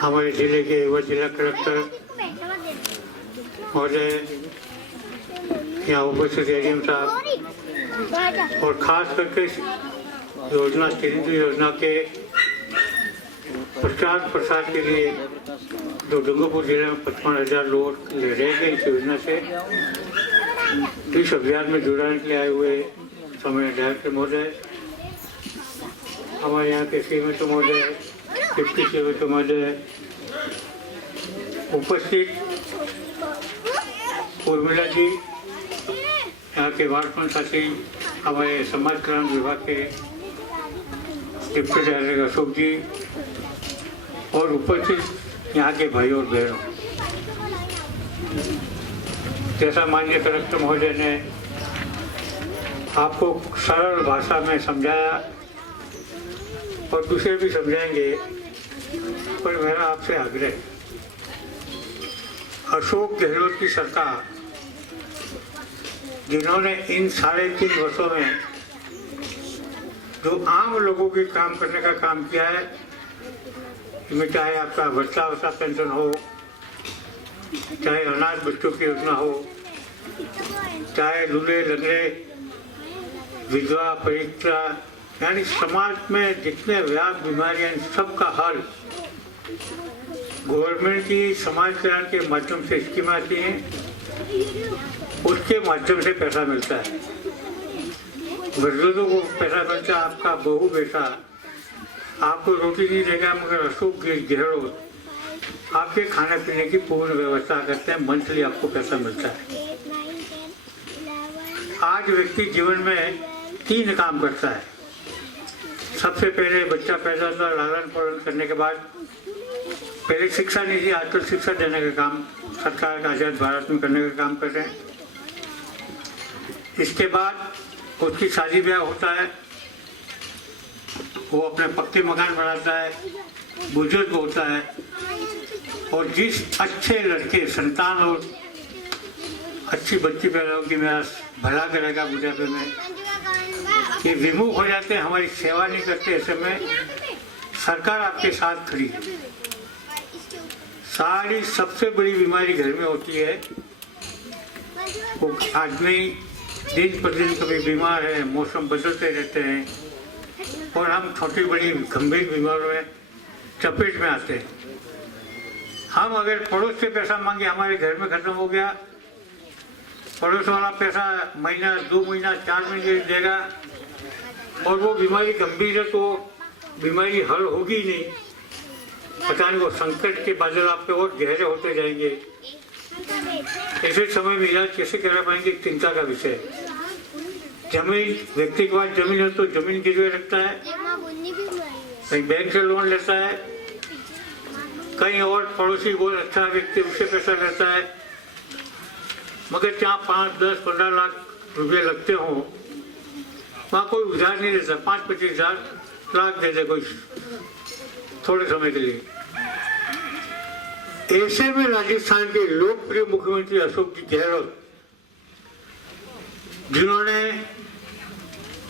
हमारे जिले के युवा जिला कलेक्टर महोदय यहाँ उपस्थित एडीएम साहब और खास करके योजना चिरंजीवी योजना के प्रचार प्रसार के लिए जो डूंगरपुर जिले में 55,000 लोग ले रहे गए इस योजना से इस अभियान में जुड़ाने के लिए आए हुए समय डायरेक्टर महोदय, हमारे यहाँ के श्रीमत महोदय, डिप्टी श्रीमत महोदय, उपस्थित उर्मिला जी, यहाँ के वार्डमैन साथी, हमारे समाज कल्याण विभाग के डिप्टी डायरेक्टर अशोक जी और उपस्थित यहाँ के भाई और बहनों, जैसा माननीय कलेक्टर महोदय ने आपको सरल भाषा में समझाया और दूसरे भी समझाएंगे, पर मेरा आपसे आग्रह, अशोक गहलोत की सरकार जिन्होंने इन 3.5 वर्षों में जो आम लोगों के काम करने का काम किया है, इसमें चाहे आपका वृद्धावस्था पेंशन हो, चाहे अनाथ बच्चों की योजना हो, चाहे लूले लगड़े विधवा परीक्षा, यानी समाज में जितने व्याप बीमारियां सबका हल गवर्नमेंट की समाज कल्याण के माध्यम से स्कीम आती हैं, उसके माध्यम से पैसा मिलता है। वृद्धों को पैसा मिलता है। आपका बहू बेटा आपको रोटी नहीं देगा, मगर अशोक गहलोत आपके खाने पीने की पूर्ण व्यवस्था करते हैं, मंथली आपको पैसा मिलता है। आज व्यक्ति जीवन में 3 काम करता है। सबसे पहले बच्चा पैदा होता है, लालन पालन करने के बाद पहले शिक्षा नहीं थी, आजकल शिक्षा देने का काम सरकार का आजाद भारत में करने का काम कर रहे हैं। इसके बाद उसकी शादी ब्याह होता है, वो अपने पक्के मकान बनाता है, बुजुर्ग होता है, और जिस अच्छे लड़के संतान और अच्छी बच्ची पैदा होगी, मेरा भला करेगा बुढ़ापे में, ये विमुख हो जाते हैं, हमारी सेवा नहीं करते, ऐसे में सरकार आपके साथ खड़ी है। सारी सबसे बड़ी बीमारी घर में होती है, वो आदमी दिन पर दिन कभी बीमार है, मौसम बदलते रहते हैं और हम छोटी बड़ी गंभीर बीमारियों में चपेट में आते हैं। हम अगर पड़ोस से पैसा मांगे, हमारे घर में खत्म हो गया, पड़ोस वाला पैसा महीना 2 महीना 4 महीने देगा और वो बीमारी गंभीर है तो बीमारी हल होगी नहीं, पता नहीं वो संकट के बादल आप पे और गहरे होते जाएंगे। ऐसे समय में इलाज कैसे करा पाएंगे, चिंता का विषय। जमीन, व्यक्ति के पास जमीन है तो जमीन गिरवे रखता है, कहीं बैंक से लोन लेता है, कहीं और पड़ोसी बहुत अच्छा व्यक्ति उससे पैसा लेता है, मगर जहाँ 5, 10, 15 लाख रुपये लगते हो वहाँ कोई उधार नहीं देता, 5-25 लाख दे दे कोई थोड़े समय के लिए। ऐसे में राजस्थान के लोकप्रिय मुख्यमंत्री अशोक जी गहलोत, जिन्होंने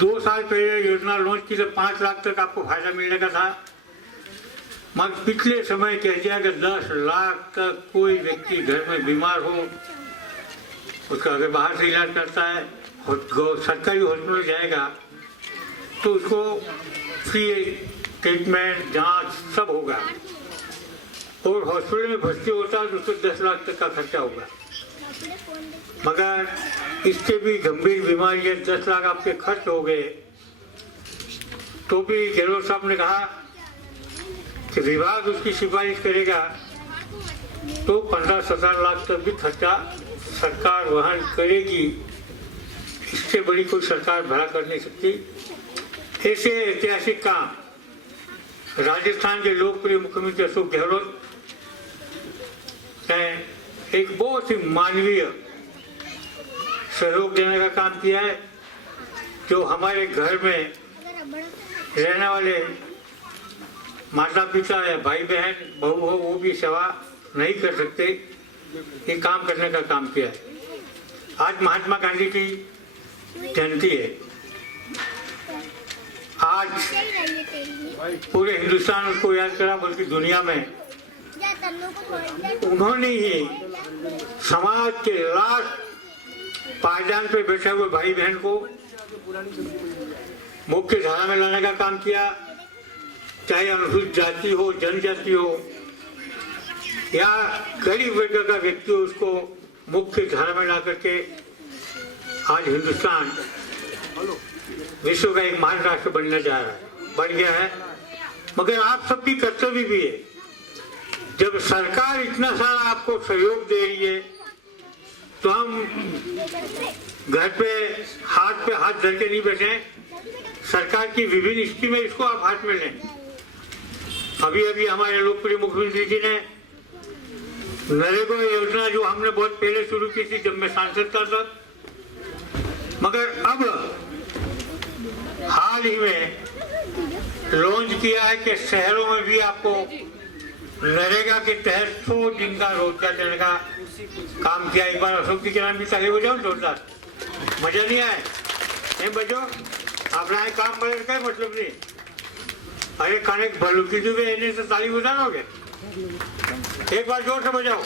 2 साल पहले योजना लॉन्च की तो 5 लाख तक आपको फायदा मिलने का था, मगर पिछले समय कह दिया कि 10 लाख तक कोई व्यक्ति घर में बीमार हो, उसका अगर बाहर से इलाज करता है, सरकारी हॉस्पिटल जाएगा तो उसको फ्री ट्रीटमेंट, जांच सब होगा, और हॉस्पिटल में भर्ती होता है तो उसको 10 लाख तक का खर्चा होगा। मगर इससे भी गंभीर बीमारी है, 10 लाख आपके खर्च हो गए तो भी गहलोत साहब ने कहा कि विभाग उसकी सिफारिश करेगा तो 15-17 लाख तक भी खर्चा सरकार वहन करेगी। इससे बड़ी कोई सरकार भला कर नहीं सकती। ऐसे ऐतिहासिक काम राजस्थान के लोकप्रिय मुख्यमंत्री अशोक गहलोत ने एक बहुत ही मानवीय सहयोग देने का काम किया है। जो हमारे घर में रहने वाले माता पिता या भाई बहन बहू हो, वो भी सेवा नहीं कर सकते, ये काम करने का काम किया है। आज महात्मा गांधी की जयंती है। आज पूरे हिंदुस्तान को याद करा, बल्कि दुनिया में उन्होंने ही समाज के लास्ट पायदान पे बैठे हुए भाई बहन को मुख्य धारा में लाने का काम किया, चाहे अनुसूचित जाति हो, जनजाति हो या गरीब वर्ग का व्यक्ति हो, उसको मुख्य धारा में ला करके आज हिंदुस्तान विश्व का एक महान राष्ट्र बनने जा रहा है, बन गया है। मगर आप सबकी कर्तव्य भी है, जब सरकार इतना सारा आपको सहयोग दे रही है तो हम घर पे हाथ धर के नहीं बैठे। सरकार की विभिन्न स्कीमें, इसको आप हाथ में लें। अभी अभी हमारे लोकप्रिय मुख्यमंत्री जी ने नरेगा योजना जो हमने बहुत पहले शुरू की थी जब मैं सांसद था, मगर अब हाल ही में लॉन्च किया है कि शहरों में भी आपको नरेगा के तहत 100 दिन का रोजगार देने का काम किया। एक बार अशोक जी के नाम की ताली बजाओ जोरदार, मजा नहीं आए नहीं बजो आप राय काम बड़े का मतलब नहीं। अरे खाने भलू की जो इन्हें से ताली बजा लोगे, एक बार जोर से बजाओ।